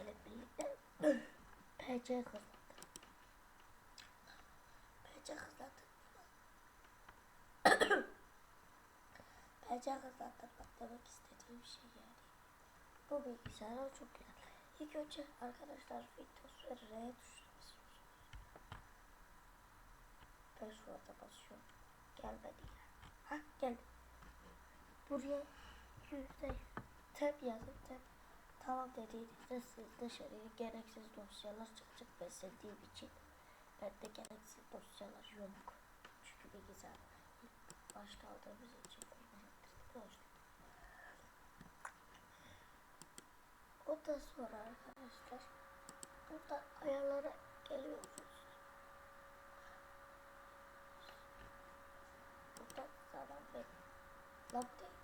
Gelin birlikte PC kazandık. PC kazandık. PC kazandırmak demek istediğim şey yani. Bu bilgisayar çok güzel. İlk önce arkadaşlar Windows ve R tuşuna basıyorsunuz. Ben şu anda basıyorum. Gelmedi ya. Ha geldi. Buraya yüzde tab yazın tab. Tamam dediğinizde siz dışarıya gereksiz dosyalar çıkacak beslediğim için. Bende gereksiz dosyalar yok. Çünkü bilgisayar başta aldığımız için. Boştu. Ondan sonra arkadaşlar burada ayarlara geliyoruz. Burada zaman ve update.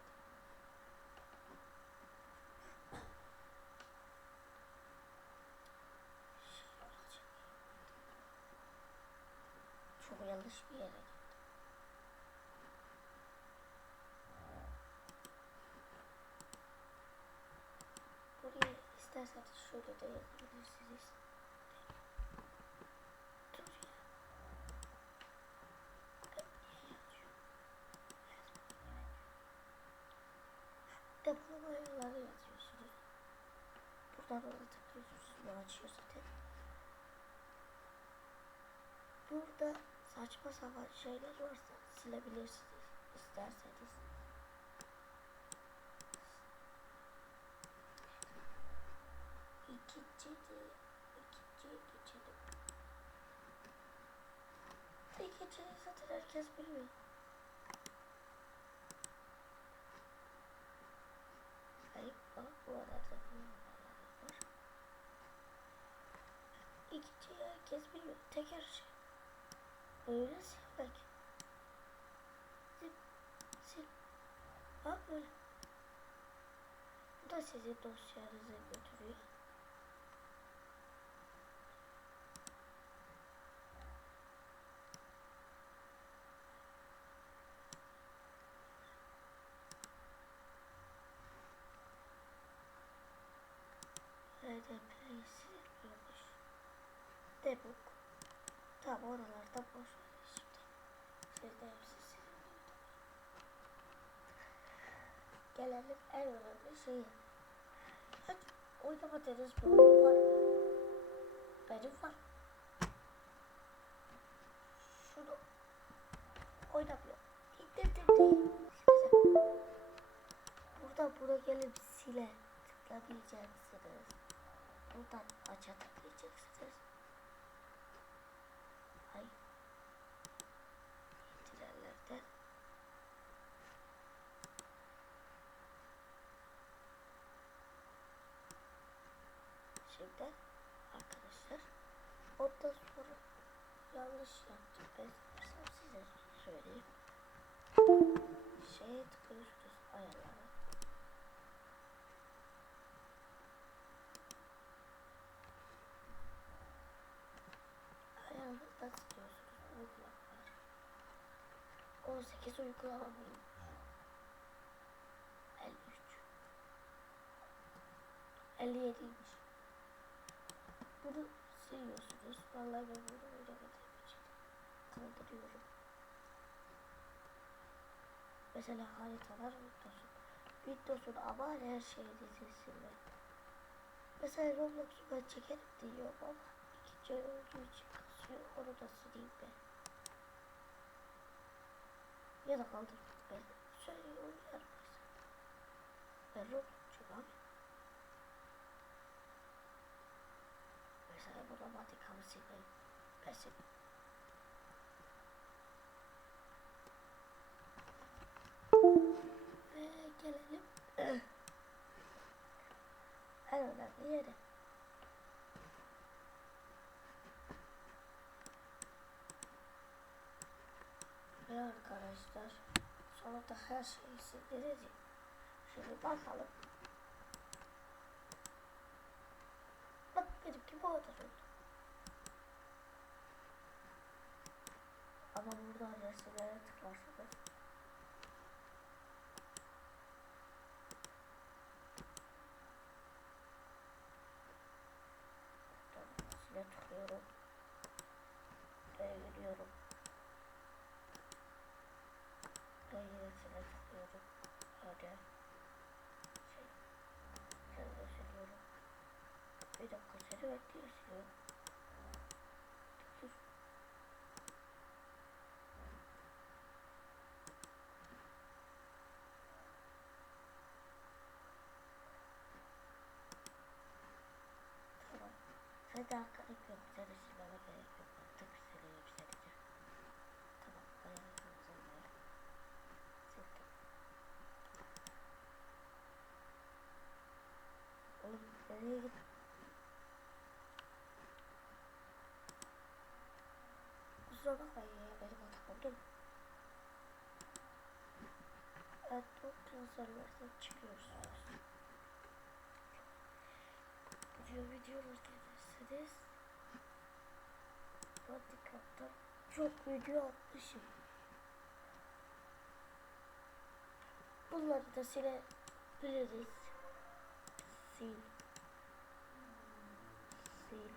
Çok yanlış bir yere gittim. Buraya isterseniz şöyle de yazabilirsiniz. Dur ya. Ben niye yazıyorum? Depolama ayarları yazıyorsunuz. Buradan ona tıklıyorsunuz. Bu açıyor zaten. Burada saçma sapan şeyler varsa silebilirsiniz isterseniz. İkinci de ikinciye geçelim. İkinciyi zaten herkes biliyor. Hayır bak bu arada var. İkinciyi herkes biliyor. Teker şey. Öyle silmek. Sil. Sil. Bak böyle. Bu da sizi dosyanıza götürüyor. RDP'yi siliyormuş. Debug. Tamam oralarda boş. Sizde hepsi. Gelelim en önemli şeye. Hadi oynamadığınız bir oyun var? Benim var. Şunu oynamıyorum. İndirdim değil. Sileceğim. Burada buna gelip sile tıklamayacaksınız. Buradan aça tıklayacaksınız. Hayır. İndirenlerden. Şimdi arkadaşlar ondan sonra yanlış yaptım. Ben size söyleyeyim. Şeye tıklıyorsunuz ayarlara. Ayarlardan tıklıyorsunuz uygulamalar. 18 uygulama mıyım? 53. 57'ymiş. Bunu siliyorsunuz. Vallahi ben bunu için kaldırıyorum. Mesela haritalar Windows'un. Windows'un ama her şeyini silmek. Mesela Roblox'u ben çekerim diyorum ama ikinci olduğu için kasıyor. Onu da sileyim ben. Ya da kaldır. Ben oynarım mesela. Ben Roblox'cuyum abi. Mesela burada Vatikan'ı sileyim. Ben sileyim. Yere. Ve arkadaşlar sonunda her şeyi sildireceğim. Şimdi bakalım. Bak benimki bu kadar oldu. Ama burada resimlere tıklarsanız Tıklıyorum. Hadi. Şey. Şöyle siliyorum. Bir dakika seni bekliyor siliyorum. Dur. Tamam. Hadi hakaret yok. Seni silmeme gerek Nereye git? Kusura bakmayın ya benim hatam? Evet bu transferlerden çıkıyorsunuz. Video videolar gelirseniz Vatikan'dan çok video atmışım. Bunları da silebiliriz. Sil. Sil.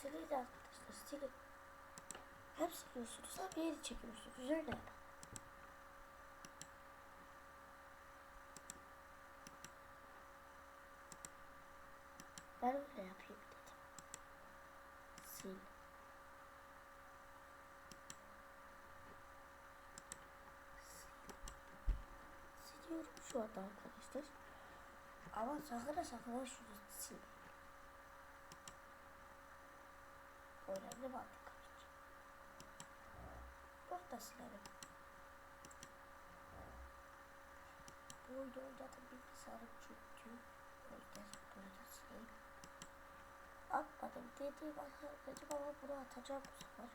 Sil. Silin arkadaşlar silin. Hem siliyorsunuz hem yeni çekiyorsunuz. Öyle. Ben öyle yapayım dedim. Sil. Siliyorum şu anda arkadaşlar. Ama sakın sakın şunu sil. Önemli mantık. Burada silerim. Bu oyunu oynadım bilgisayarım çünkü. Yüzden burada sileyim. Atmadım dediğim arkadaşım ama bunu atacağım bu sefer.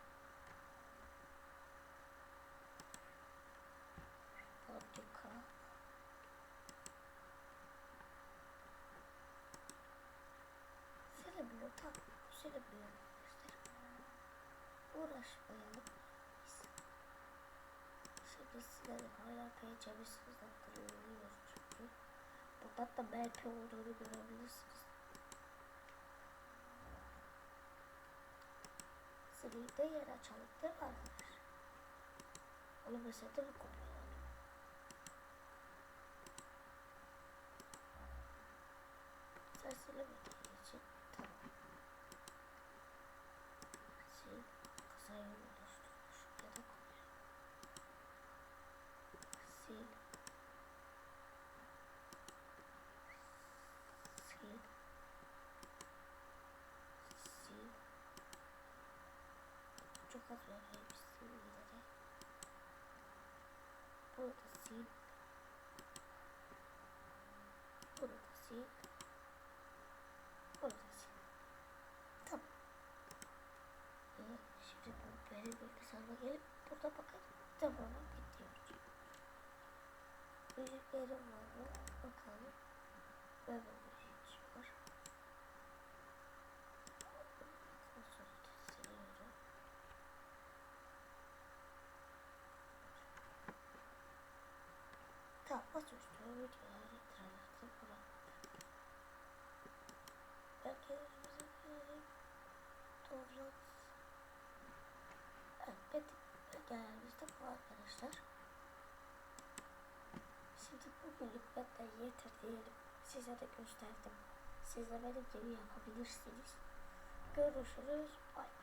Politika. Silemiyor tamam. Silemiyor. Uğraşmayalım. Biz. Şimdi sizlere hala PC'mi sızlandırıyoruz çünkü. Buradan da MP olduğunu görebilirsiniz. Sleep'de yer açalım değil mi arkadaşlar? Onu mesela de mi kopyalayalım? Sen silemediğin için tamam. Sil, kısa yol oluşturmuş ya da kopyala. Sil. Sil. Sil. Çok az vereyim silgileri. Sil. Burada sil. Burada sil. Tamam. Ee, şimdi bu benim bilgisayarıma gelip burada bakın. Tamam gidiyor. Büyüklerim var mı? Bakalım. Böyle bir şey var. Nasıl siliyorum? Tamam, masaüstü videoları internette bıraktım. Belki. Doğru. Evet, genellikle bu arkadaşlar. Şimdi bugünlük benden yeter diyelim. Size de gösterdim. Siz de benim gibi yapabilirsiniz. Görüşürüz. Bay bay.